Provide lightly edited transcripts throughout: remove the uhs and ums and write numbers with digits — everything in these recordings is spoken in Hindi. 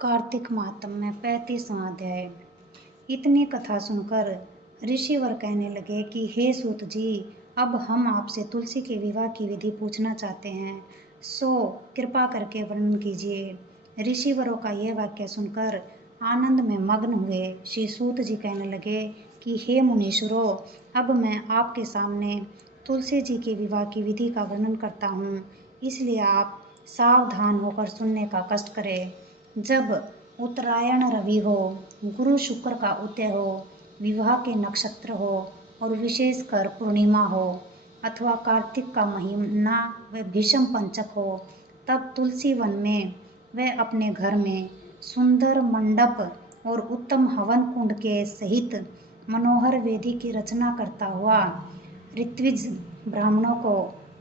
कार्तिक मातम में 35वां अध्याय। इतनी कथा सुनकर ऋषिवर कहने लगे कि हे सूत जी, अब हम आपसे तुलसी के विवाह की विधि पूछना चाहते हैं, सो कृपा करके वर्णन कीजिए। ऋषिवरों का यह वाक्य सुनकर आनंद में मग्न हुए श्री सूत जी कहने लगे कि हे मुनीश्वरों, अब मैं आपके सामने तुलसी जी के विवाह की विधि का वर्णन करता हूँ, इसलिए आप सावधान होकर सुनने का कष्ट करें। जब उत्तरायण रवि हो, गुरु शुक्र का उदय हो, विवाह के नक्षत्र हो और विशेषकर पूर्णिमा हो अथवा कार्तिक का महीना व भीषम पंचक हो, तब तुलसी वन में व अपने घर में सुंदर मंडप और उत्तम हवन कुंड के सहित मनोहर वेदी की रचना करता हुआ ऋत्विज ब्राह्मणों को,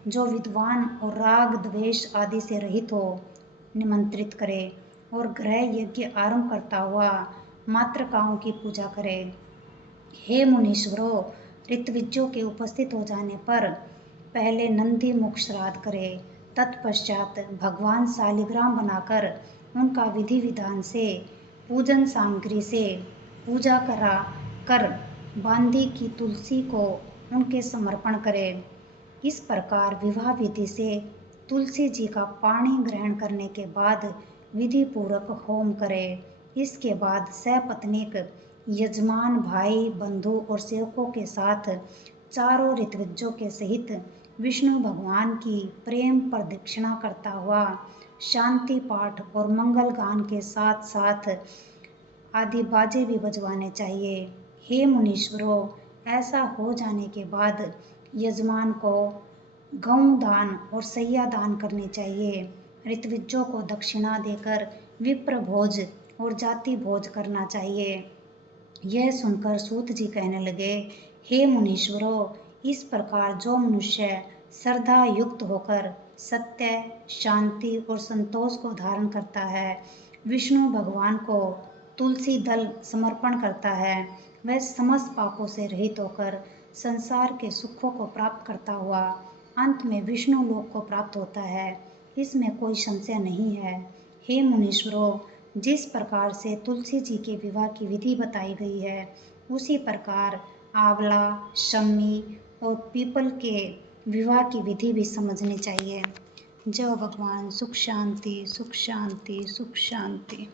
जो विद्वान और राग द्वेष आदि से रहित हो, निमंत्रित करे और गृह यज्ञ आरंभ करता हुआ मातृकाओं की पूजा करे। हे मुनीश्वरों, ऋत्विजों के उपस्थित हो जाने पर पहले नंदी मुख श्राद्ध करे, तत्पश्चात भगवान शालिग्राम बनाकर उनका विधि विधान से पूजन सामग्री से पूजा करा कर बांधी की तुलसी को उनके समर्पण करे। इस प्रकार विवाह विधि से तुलसी जी का पाणी ग्रहण करने के बाद विधि पूर्वक होम करे। इसके बाद सपत्नीक यजमान, भाई, बंधु और सेवकों के साथ चारों ऋत्विजों के सहित विष्णु भगवान की प्रेम प्रदक्षिणा करता हुआ शांति पाठ और मंगल गान के साथ साथ आदि बाजे भी बजवाने चाहिए। हे मुनीश्वरों, ऐसा हो जाने के बाद यजमान को गौ दान और सैया दान करनी चाहिए। ऋत्विजों को दक्षिणा देकर विप्र भोज और जाति भोज करना चाहिए। यह सुनकर सूत जी कहने लगे, हे मुनीश्वरों, इस प्रकार जो मनुष्य श्रद्धा युक्त होकर सत्य, शांति और संतोष को धारण करता है, विष्णु भगवान को तुलसी दल समर्पण करता है, वह समस्त पापों से रहित होकर संसार के सुखों को प्राप्त करता हुआ अंत में विष्णु लोक को प्राप्त होता है, इसमें कोई संशय नहीं है। हे मुनीश्वरों, जिस प्रकार से तुलसी जी के विवाह की विधि बताई गई है, उसी प्रकार आंवला, शमी और पीपल के विवाह की विधि भी समझनी चाहिए। जय भगवान। सुख शांति, सुख शांति, सुख शांति।